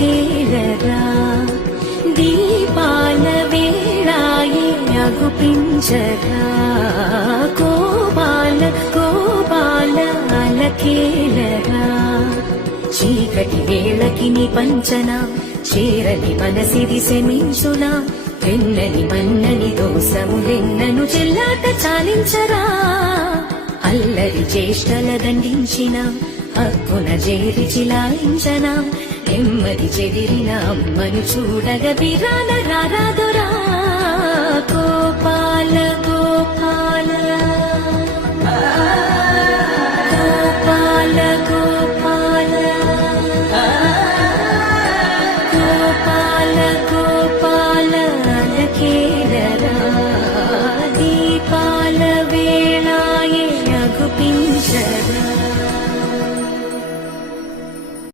అలకేలరా దీపాల వేళాయే అగుపించరా గోపాల గోపాల అలకేలరా చీకటి వేళకి నీ పంచన చేరని మనసిది శమించునా వెన్నని మన్నని దోసములెన్నను చెల్లాట చాలించరా అల్లరి చేష్టల దండించిన హక్కున చేరి చిలాయించన నెమ్మది చెదిరిన అమ్మను చూడగ విరాన రారాదురా గోపాల